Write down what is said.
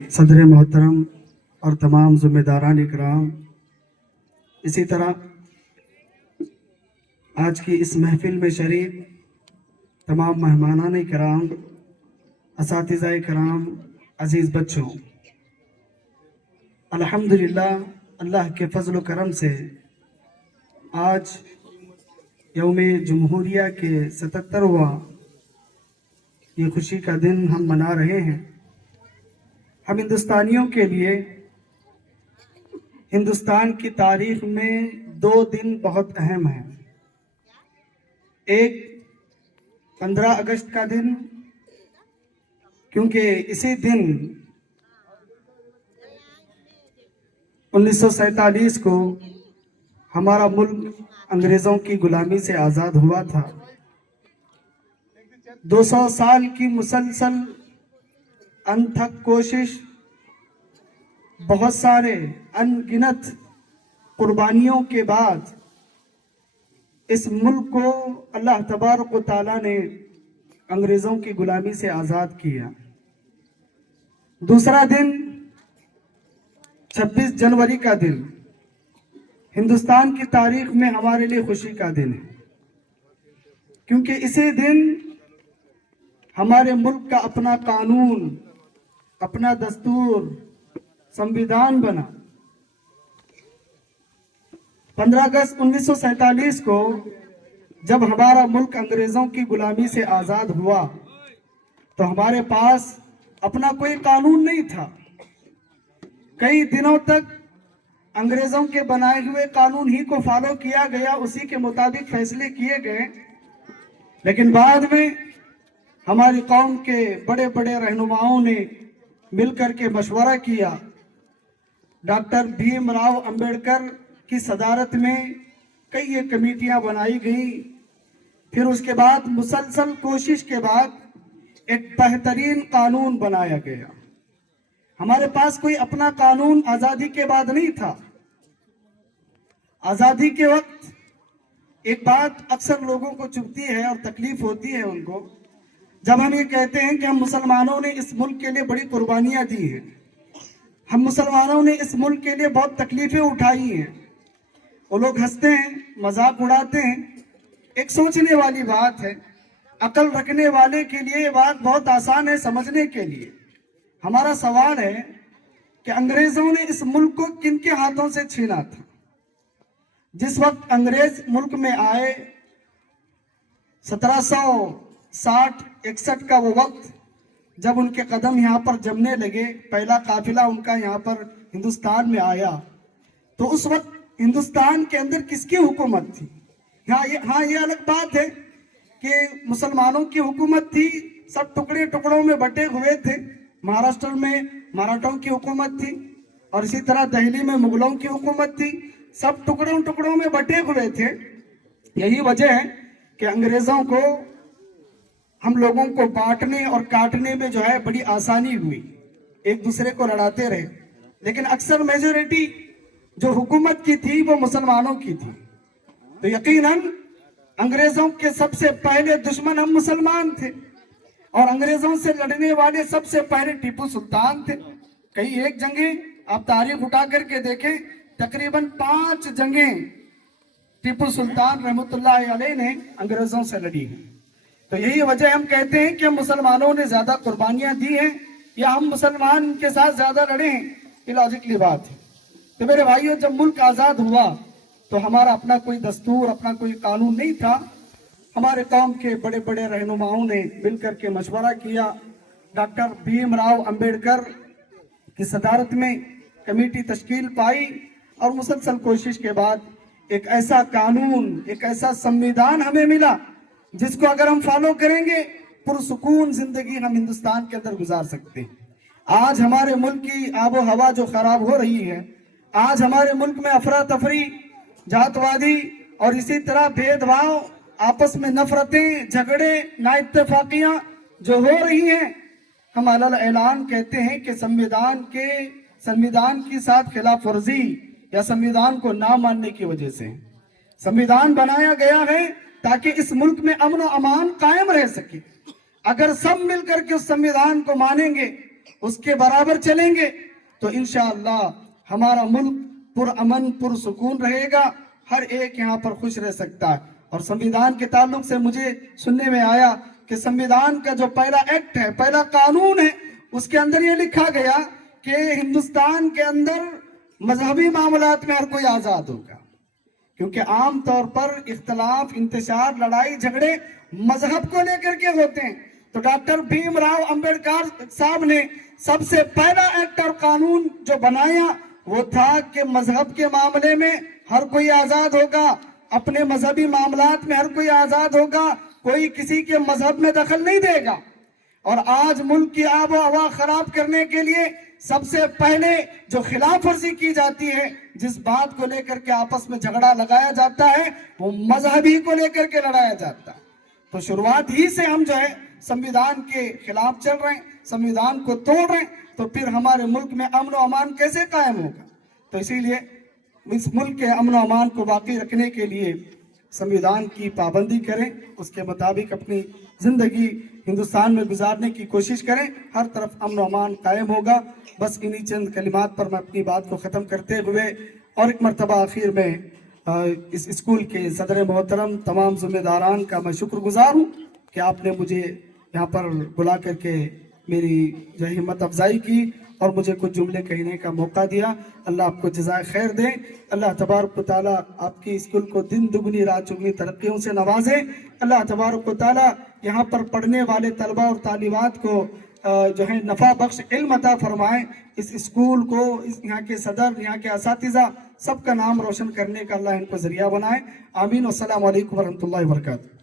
सदर मोहतरम और तमाम ज़िम्मेदारान इकराम, इसी तरह आज की इस महफिल में शरीक तमाम मेहमानान इकराम, असातिज़ा इकराम, अज़ीज़ बच्चों, अल्हम्दुलिल्लाह अल्लाह के फजल करम से आज यौम जमहूरिया के 77वां ये खुशी का दिन हम मना रहे हैं। हम हिंदुस्तानियों के लिए हिंदुस्तान की तारीख में 2 दिन बहुत अहम हैं। एक 15 अगस्त का दिन, क्योंकि इसी दिन 1947 को हमारा मुल्क अंग्रेज़ों की गुलामी से आज़ाद हुआ था। 200 साल की मुसलसल अनथक कोशिश, बहुत सारे अनगिनत कुर्बानियों के बाद इस मुल्क को अल्लाह तबारक व तआला ने अंग्रेज़ों की गुलामी से आज़ाद किया। दूसरा दिन 26 जनवरी का दिन हिंदुस्तान की तारीख में हमारे लिए खुशी का दिन है, क्योंकि इसी दिन हमारे मुल्क का अपना कानून, अपना दस्तूर, संविधान बना। 15 अगस्त 1947 को जब हमारा मुल्क अंग्रेज़ों की गुलामी से आज़ाद हुआ तो हमारे पास अपना कोई कानून नहीं था। कई दिनों तक अंग्रेज़ों के बनाए हुए कानून ही को फॉलो किया गया, उसी के मुताबिक फैसले किए गए। लेकिन बाद में हमारी कौम के बड़े बड़े रहनुमाओं ने मिलकर के मशवरा किया। डॉक्टर भीमराव अंबेडकर की सदारत में कई कमेटियां बनाई गई। फिर उसके बाद मुसलसल कोशिश के बाद एक बेहतरीन कानून बनाया गया। हमारे पास कोई अपना कानून आज़ादी के बाद नहीं था। आज़ादी के वक्त एक बात अक्सर लोगों को चुभती है और तकलीफ होती है उनको, जब हम ये कहते हैं कि हम मुसलमानों ने इस मुल्क के लिए बड़ी कुर्बानियां दी हैं, हम मुसलमानों ने इस मुल्क के लिए बहुत तकलीफें उठाई हैं। वो लोग हंसते हैं, मजाक उड़ाते हैं। एक सोचने वाली बात है, अकल रखने वाले के लिए ये बात बहुत आसान है समझने के लिए। हमारा सवाल है कि अंग्रेजों ने इस मुल्क को किनके हाथों से छीना था? जिस वक्त अंग्रेज मुल्क में आए 1760-61 का वो वक्त, जब उनके कदम यहाँ पर जमने लगे, पहला काफिला उनका यहाँ पर हिंदुस्तान में आया, तो उस वक्त हिंदुस्तान के अंदर किसकी हुकूमत थी? हाँ, ये अलग बात है कि मुसलमानों की हुकूमत थी, सब टुकड़े टुकड़ों में बटे हुए थे। महाराष्ट्र में मराठों की हुकूमत थी और इसी तरह दिल्ली में मुगलों की हुकूमत थी। सब टुकड़ों टुकड़ों में बटे हुए थे। यही वजह है कि अंग्रेजों को, हम लोगों को बांटने और काटने में जो है बड़ी आसानी हुई, एक दूसरे को लड़ाते रहे। लेकिन अक्सर मेजोरिटी जो हुकूमत की थी वो मुसलमानों की थी। तो यकीनन अंग्रेजों के सबसे पहले दुश्मन हम मुसलमान थे और अंग्रेजों से लड़ने वाले सबसे पहले टीपू सुल्तान थे। कई एक जंगें आप तारीख उठा करके देखें, तकरीबन 5 जंगें टीपू सुल्तान रहमतुल्लाह अलैह ने अंग्रेजों से लड़ी हैं। तो यही वजह हम कहते हैं कि हम मुसलमानों ने ज्यादा कुर्बानियां दी हैं या हम मुसलमान के साथ ज्यादा लड़े हैं, ये लॉजिकली बात है। तो मेरे भाइयों, जब मुल्क आजाद हुआ तो हमारा अपना कोई दस्तूर, अपना कोई कानून नहीं था। हमारे कौम के बड़े बड़े रहनुमाओं ने मिलकर के मशवरा किया। डॉक्टर भीमराव अंबेडकर की सदारत में कमेटी तश्कील पाई और मुसलसल कोशिश के बाद एक ऐसा कानून, एक ऐसा संविधान हमें मिला जिसको अगर हम फॉलो करेंगे पुरसुकून जिंदगी हम हिंदुस्तान के अंदर गुजार सकते हैं। आज हमारे मुल्क की आबो हवा जो खराब हो रही है, आज हमारे मुल्क में अफरा तफरी, जातवादी और इसी तरह भेदभाव, आपस में नफरतें, झगड़े, नाइत्तेफाकियां जो हो रही हैं, हम अलल ऐलान कहते हैं कि संविधान की साथ खिलाफ वर्जी या संविधान को ना मानने की वजह से। संविधान बनाया गया है ताकि इस मुल्क में अमन और अमान कायम रह सके। अगर सब मिलकर के उस संविधान को मानेंगे اس کے برابر چلیں گے تو انشاءاللہ ہمارا ملک پرامن پرسکون رہے گا، ہر ایک یہاں پر خوش رہ سکتا ہے۔ اور سنویدھان کے تعلق سے مجھے سننے میں آیا کہ سنویدھان کا جو پہلا ایکٹ ہے، پہلا قانون ہے، اس کے اندر یہ لکھا گیا کہ ہندوستان کے اندر مذہبی معاملات میں ہر کوئی آزاد ہوگا، کیونکہ عام طور پر اختلاف، انتشار، لڑائی جھگڑے مذہب کو لے کر کے ہوتے ہیں۔ تو ڈاکٹر بھیم راؤ امبیڈکر صاحب نے سب سے پہلا ایکٹ اور قانون جو بنایا وہ تھا کہ مذہب کے معاملے میں ہر کوئی آزاد ہوگا، اپنے مذہبی معاملات میں ہر کوئی آزاد ہوگا، کوئی کسی کے مذہب میں دخل نہیں دے گا۔ اور آج ملک کی آب و ہوا خراب کرنے کے لیے سب سے پہلے جو خلاف ورزی کی جاتی ہے، جس بات کو لے کر کے آپس میں جھگڑا لگایا جاتا ہے، وہ مذہبی کو لے کر کے لڑایا جاتا ہے۔ تو شروعات ہی سے ہم جو ہے سنویدھان کے خلاف چل رہے ہیں، سنویدھان کو توڑ رہے ہیں، تو پھر ہمارے ملک میں امن و امان کیسے قائم ہوگا؟ تو اسی لیے اس ملک کے امن و امان کو باقی رکھنے کے لیے سنویدھان کی پابندی کریں، اس کے مطابق اپنی زندگی ہندوستان میں گزارنے کی کوشش کریں، ہر طرف امن و امان قائم ہوگا۔ بس انہی چند کلمات پر میں اپنی بات کو ختم کرتے ہوئے اور ایک مرتبہ آخر میں اس اسکول کے صدر محترم تمام ذمہ داران کا میں شکر گزار ہوں کہ آپ نے مجھے یہاں پر بلا کر کے میری جو ہمت افزائی کی اور مجھے کچھ جملے کہنے کا موقع دیا۔ اللہ آپ کو جزائے خیر دے، اللہ تبارک و تعالیٰ آپ کی اسکول کو دن دگنی رات چگنی ترقیوں سے نوازے، اللہ تبارک و تعالیٰ یہاں پر پڑھنے والے طلبہ اور طالبات کو جو ہے نفع بخش علم عطا فرمائیں، اس اسکول کو، یہاں کے صدر، یہاں کے اساتذہ، سب کا نام روشن کرنے کا اللہ ان کو ذریعہ بنائے۔ آمین۔ والسلام علیکم ورحمۃ اللہ وبرکاتہ۔